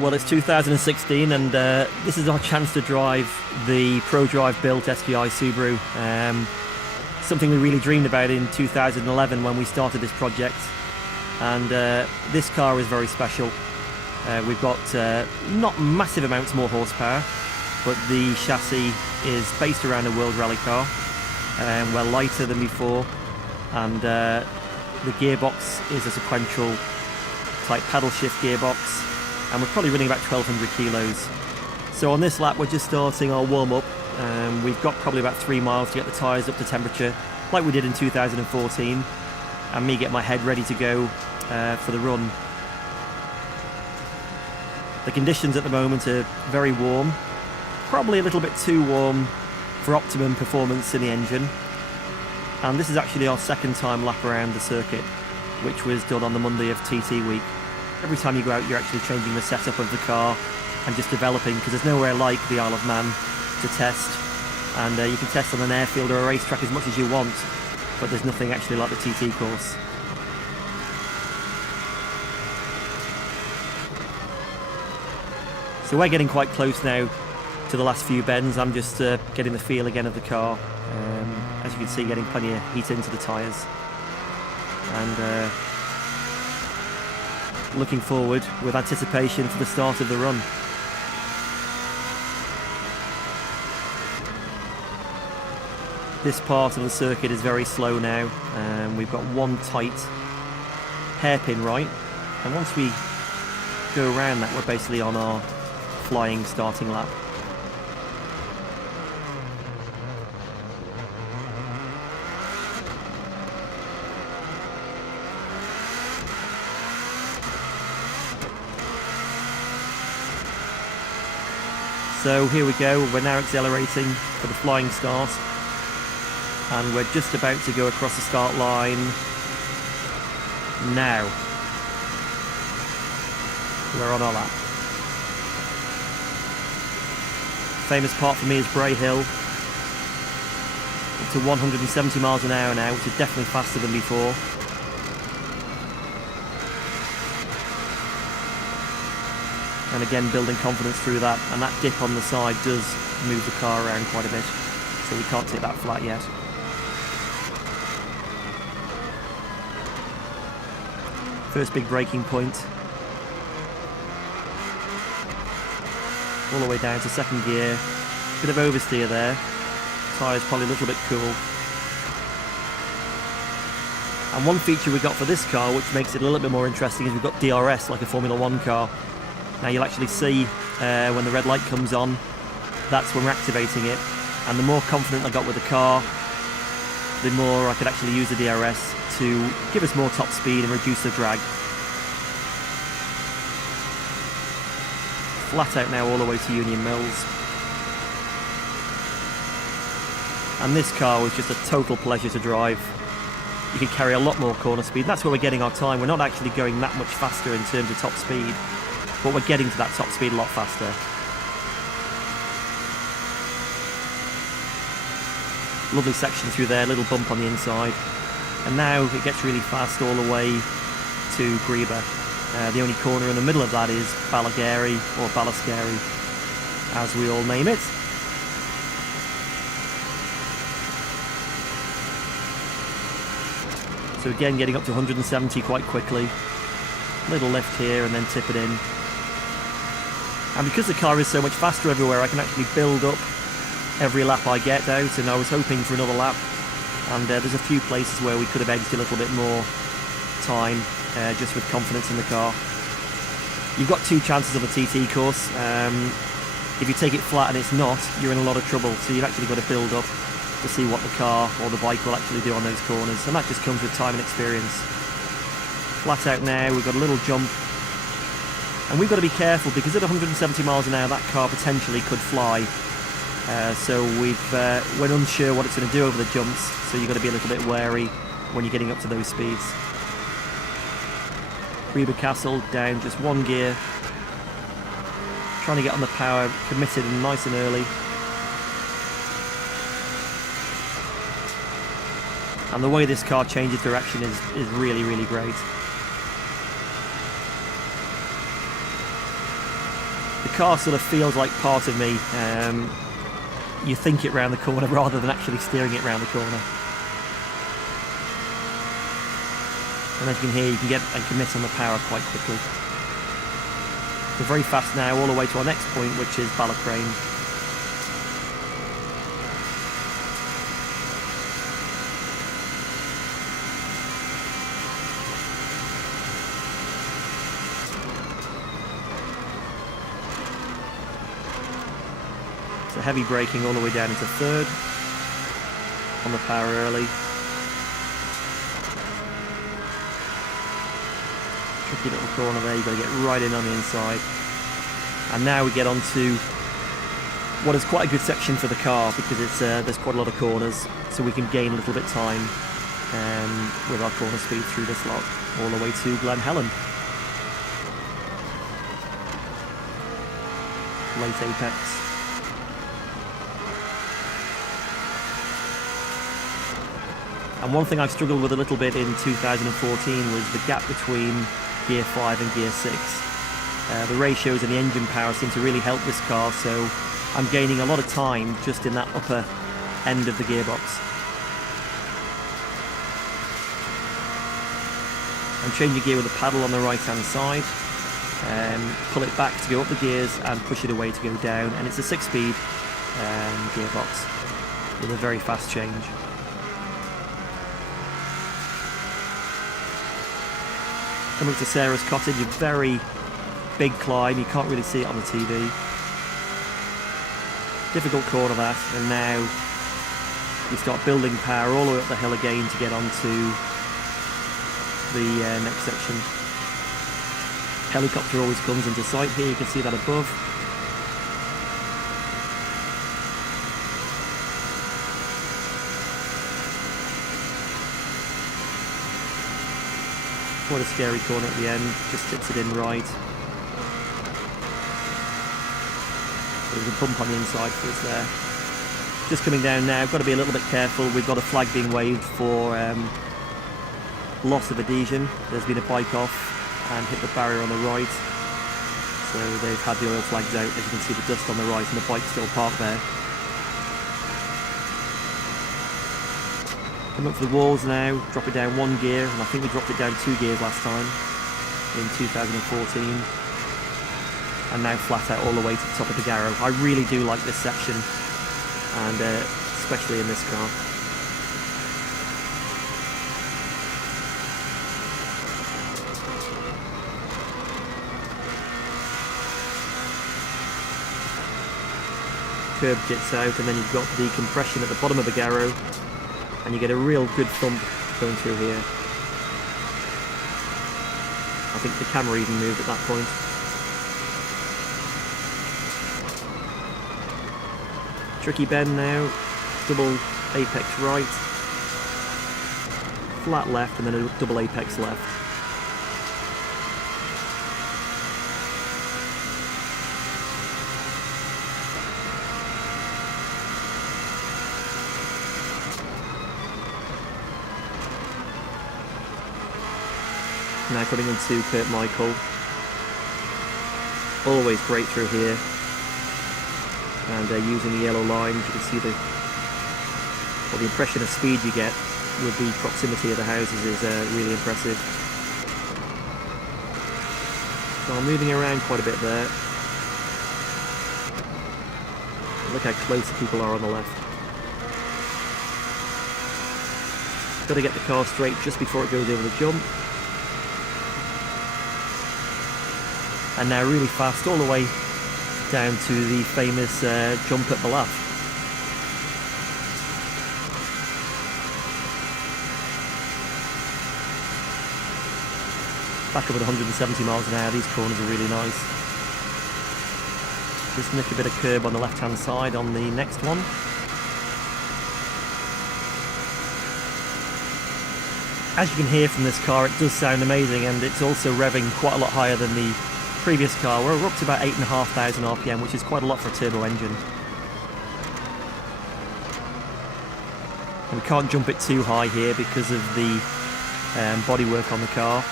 Well, it's 2016 and this is our chance to drive the Pro Drive built STi Subaru. Something we really dreamed about in 2011 when we started this project. And this car is very special. We've got not massive amounts more horsepower, but the chassis is based around a World Rally car. We're lighter than before, and the gearbox is a sequential type paddle shift gearbox. And we're probably running about 1,200 kilos. So on this lap we're just starting our warm-up. We've got probably about 3 miles to get the tyres up to temperature, like we did in 2014, and me get my head ready to go for the run. The conditions at the moment are very warm, probably a little bit too warm for optimum performance in the engine. And this is actually our second time lap around the circuit, which was done on the Monday of TT week. Every time you go out, you're actually changing the setup of the car and just developing, because there's nowhere like the Isle of Man to test. And you can test on an airfield or a racetrack as much as you want, but there's nothing actually like the TT course. So we're getting quite close now to the last few bends. I'm just getting the feel again of the car. As you can see, getting plenty of heat into the tyres. And looking forward with anticipation for the start of the run. This part of the circuit is very slow now. We've got one tight hairpin right, and once we go around that, we're basically on our flying starting lap. So here we go, we're now accelerating for the flying start, and we're just about to go across the start line now. We're on our lap. Famous part for me is Bray Hill. Up to 170 miles an hour now, which is definitely faster than before. And again, building confidence through that, and that dip on the side does move the car around quite a bit, so we can't take that flat yet. First big braking point. All the way down to second gear. Bit of oversteer there. Tyres probably a little bit cool. And one feature we got for this car, which makes it a little bit more interesting, is we've got DRS like a Formula 1 car. Now you'll actually see when the red light comes on, that's when we're activating it. And the more confident I got with the car, the more I could actually use the DRS to give us more top speed and reduce the drag. Flat out now all the way to Union Mills. And this car was just a total pleasure to drive. You can carry a lot more corner speed. That's where we're getting our time. We're not actually going that much faster in terms of top speed, but we're getting to that top speed a lot faster. Lovely section through there, little bump on the inside. And now it gets really fast all the way to Greba. The only corner in the middle of that is Balagary, or Balascary, as we all name it. So again, getting up to 170 quite quickly. Little lift here and then tip it in. And because the car is so much faster everywhere, I can actually build up every lap I get out, and I was hoping for another lap. And there's a few places where we could have edged a little bit more time, just with confidence in the car. You've got two chances of a TT course. If you take it flat and it's not, you're in a lot of trouble. So you've actually got to build up to see what the car or the bike will actually do on those corners. And that just comes with time and experience. Flat out now, we've got a little jump. And we've got to be careful, because at 170 miles an hour that car potentially could fly. So we're unsure what it's going to do over the jumps, so you've got to be a little bit wary when you're getting up to those speeds. Greba Castle down just one gear. Trying to get on the power, committed and nice and early. And the way this car changes direction is really, really great. car sort of feels like part of me. You think it round the corner rather than actually steering it round the corner. And as you can hear, you can get and commit on the power quite quickly. We're very fast now, all the way to our next point, which is Balacrane. So heavy braking all the way down into third. On the power early. Tricky little corner there, you've got to get right in on the inside. And now we get on to what is quite a good section for the car, because it's there's quite a lot of corners, so we can gain a little bit of time with our corner speed through this lot, all the way to Glen Helen. Late apex. And one thing I've struggled with a little bit in 2014 was the gap between Gear 5 and Gear 6. The ratios and the engine power seem to really help this car, so I'm gaining a lot of time just in that upper end of the gearbox. I'm changing gear with a paddle on the right hand side, pull it back to go up the gears and push it away to go down, and it's a 6-speed gearbox with a very fast change. Coming to Sarah's cottage, a very big climb, you can't really see it on the TV. Difficult corner that, and now you start building power all the way up the hill again to get onto the next section. Helicopter always comes into sight here, you can see that above. Quite a scary corner at the end, just tips it in right. There's a bump on the inside for us there. Just coming down now, got to be a little bit careful. We've got a flag being waved for loss of adhesion. There's been a bike off and hit the barrier on the right. So they've had the oil flags out. As you can see, the dust on the right and the bike still parked there. Come up for the walls now, drop it down 1 gear, and I think we dropped it down 2 gears last time in 2014. And now flat out all the way to the top of the Garrow. I really do like this section, and especially in this car. Curb jits out, and then you've got the compression at the bottom of the Garrow, and you get a real good thump going through here. I think the camera even moved at that point. Tricky bend now, double apex right, flat left, and then a double apex left. Now coming into Kurt Michael. Always great through here. And using the yellow lines, you can see the impression of speed you get with the proximity of the houses is really impressive. So I'm moving around quite a bit there. Look how close people are on the left. Got to get the car straight just before it goes over the jump. And now really fast all the way down to the famous jump at Ballaugh. Back up at 170 miles an hour, these corners are really nice. Just nick a bit of curb on the left hand side on the next one. As you can hear from this car, it does sound amazing, and it's also revving quite a lot higher than the previous car. We're up to about 8,500 RPM, which is quite a lot for a turbo engine. And we can't jump it too high here because of the bodywork on the car.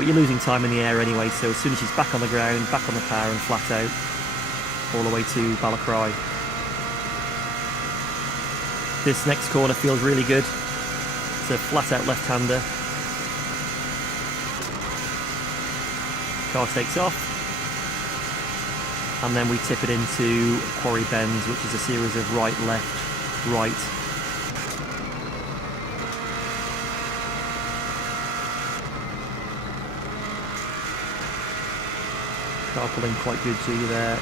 but you're losing time in the air anyway, so as soon as she's back on the ground, back on the power and flat out, all the way to Balacry. This next corner feels really good. It's a flat out left-hander. Car takes off, and then we tip it into Quarry Bends, which is a series of right, left, right. Car pulling quite good G there.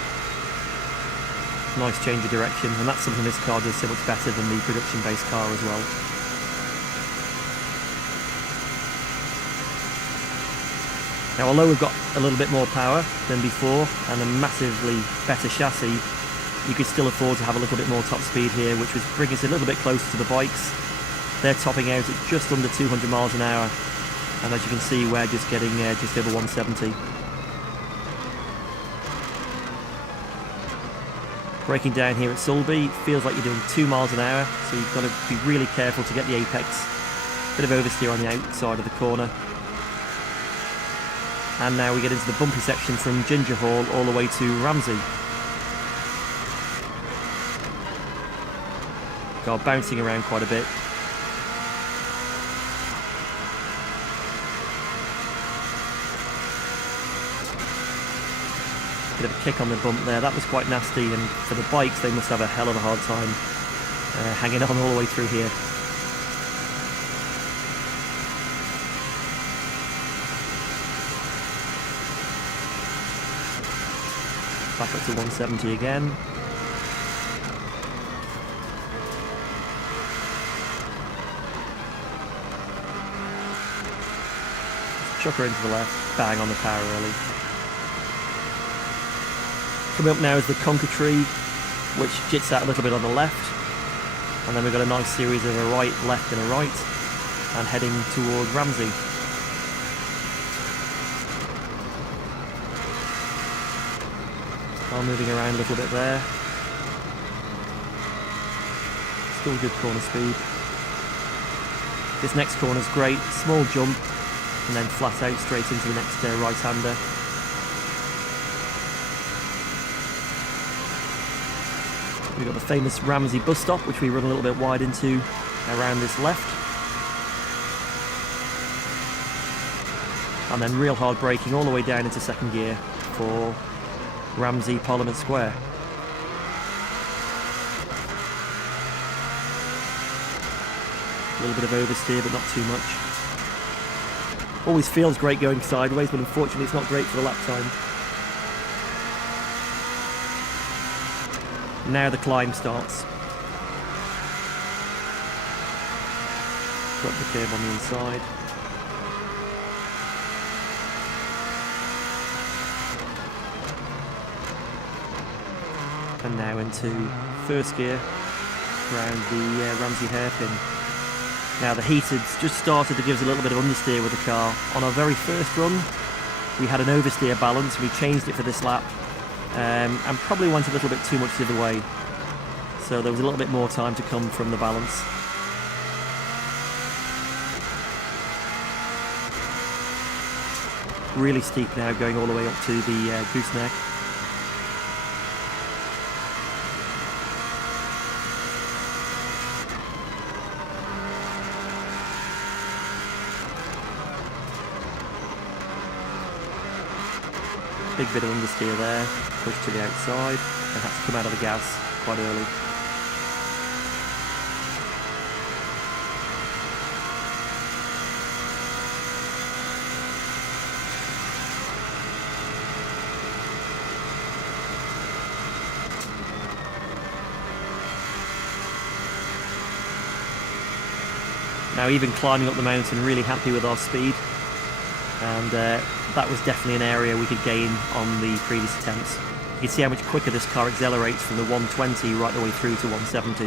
Nice change of direction, and that's something this car does so much better than the production-based car as well. Now, although we've got a little bit more power than before and a massively better chassis, you could still afford to have a little bit more top speed here, which would bring us a little bit closer to the bikes. They're topping out at just under 200 miles an hour, and as you can see, we're just getting just over 170. Braking down here at Sulby, feels like you're doing 2 miles an hour, so you've got to be really careful to get the apex. Bit of oversteer on the outside of the corner. And now we get into the bumpy section from Ginger Hall all the way to Ramsey. Car bouncing around quite a bit. Bit of a kick on the bump there, that was quite nasty, and for the bikes they must have a hell of a hard time hanging on all the way through here. Back up to 170 again. Chuck her into the left, bang on the power early. Coming up now is the Conker Tree, which jits out a little bit on the left, and then we've got a nice series of a right, left and a right, and heading toward Ramsey. Car moving around a little bit there. Still good corner speed. This next corner's great, small jump, and then flat out straight into the next right-hander. We've got the famous Ramsey bus stop, which we run a little bit wide into around this left. And then real hard braking all the way down into second gear for Ramsey Parliament Square. A little bit of oversteer, but not too much. Always feels great going sideways, but unfortunately it's not great for the lap time. Now the climb starts. Got the curve on the inside. And now into first gear around the Ramsey hairpin. Now the heated's just started to give us a little bit of understeer with the car. On our very first run, we had an oversteer balance. We changed it for this lap. And probably went a little bit too much the other way, so there was a little bit more time to come from the balance. Really steep now, going all the way up to the gooseneck. Big bit of understeer there, pushed to the outside, and had to come out of the gas quite early. Now, even climbing up the mountain, really happy with our speed, and that was definitely an area we could gain on the previous attempts. You can see how much quicker this car accelerates from the 120 right the way through to 170.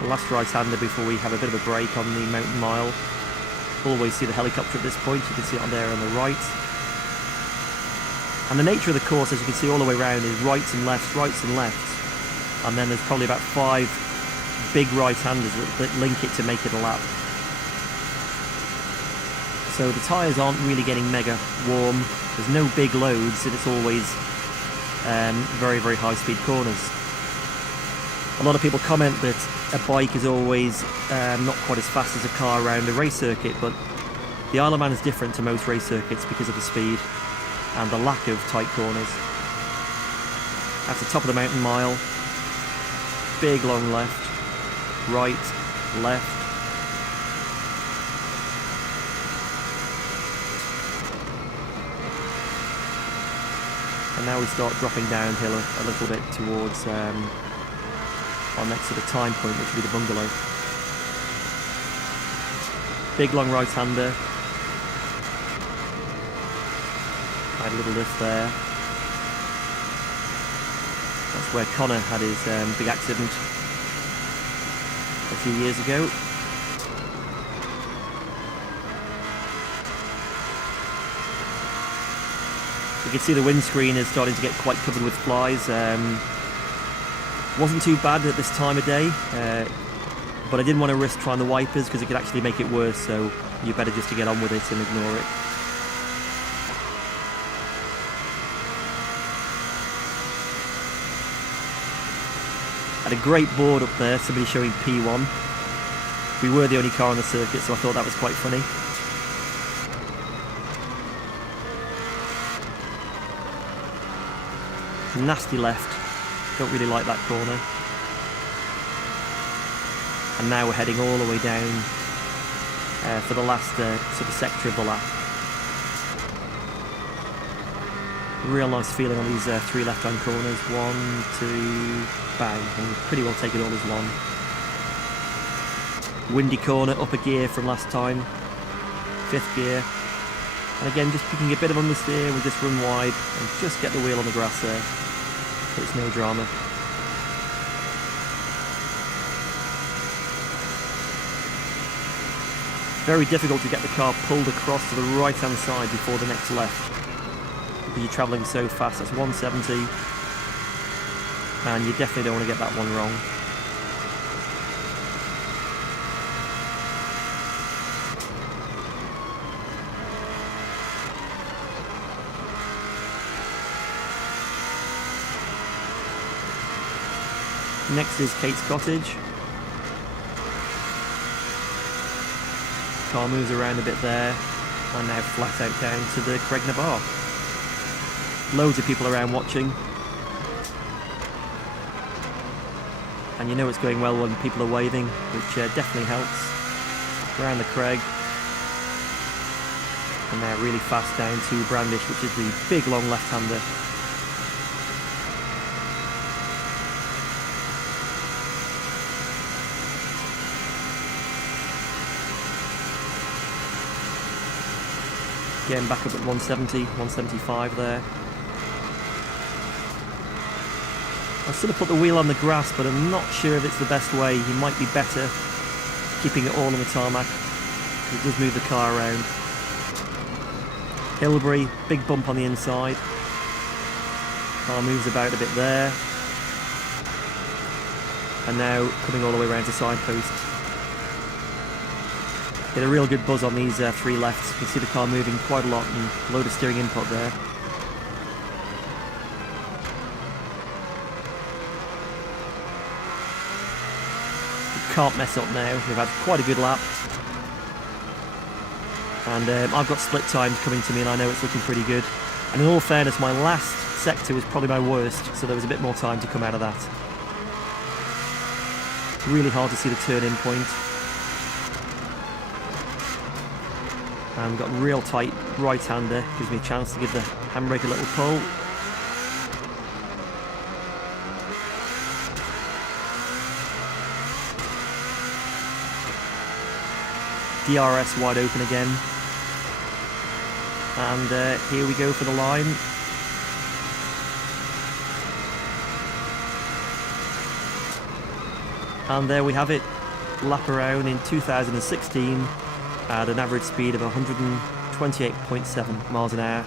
The last right-hander before we have a bit of a break on the mountain mile. Always see the helicopter at this point, you can see it on there on the right. And the nature of the course, as you can see all the way around, is rights and lefts, and then there's probably about 5 big right-handers that link it to make it a lap. So the tyres aren't really getting mega warm, there's no big loads, and it's always very, very high-speed corners. A lot of people comment that a bike is always not quite as fast as a car around a race circuit, but the Isle of Man is different to most race circuits because of the speed and the lack of tight corners. That's the top of the mountain mile. Big long left, right, left. And now we start dropping downhill a little bit towards our next sort of time point, which will be the bungalow. Big long right-hander. Had a little lift there. That's where Connor had his big accident a few years ago. You can see the windscreen is starting to get quite covered with flies. Wasn't too bad at this time of day, but I didn't want to risk trying the wipers because it could actually make it worse, so you're better just to get on with it and ignore it. Had a great board up there, somebody showing P1. We were the only car on the circuit, so I thought that was quite funny. Nasty left, don't really like that corner. And now we're heading all the way down for the last sort of sector of the lap. Real nice feeling on these 3 left-hand corners. 1, 2, bang, and we pretty well take it all as one. Windy corner, up a gear from last time, 5th gear. And again, just picking a bit of understeer, we just run wide and just get the wheel on the grass there. But it's no drama. Very difficult to get the car pulled across to the right-hand side before the next left, because you're travelling so fast. That's 170, and you definitely don't want to get that one wrong. Next is Kate's Cottage. Car moves around a bit there, and now flat out down to the Cregna Bar. Loads of people around watching, and you know it's going well when people are waving, which definitely helps. Around the Craig, and now really fast down to Brandish, which is the big long left-hander. Getting back up at 170, 175 there. I sort of put the wheel on the grass, but I'm not sure if it's the best way. You might be better keeping it all on the tarmac. It does move the car around. Hilbury, big bump on the inside. Car moves about a bit there. And now coming all the way around to signpost. Get a real good buzz on these 3 lefts. You can see the car moving quite a lot and a load of steering input there. You can't mess up now. We've had quite a good lap. And I've got split times coming to me, and I know it's looking pretty good. And in all fairness, my last sector was probably my worst, so there was a bit more time to come out of that. Really hard to see the turn-in point. And we've got a real tight right-hander, gives me a chance to give the handbrake a little pull. DRS wide open again. And here we go for the line. And there we have it, lap around in 2016 at an average speed of 128.7 miles an hour.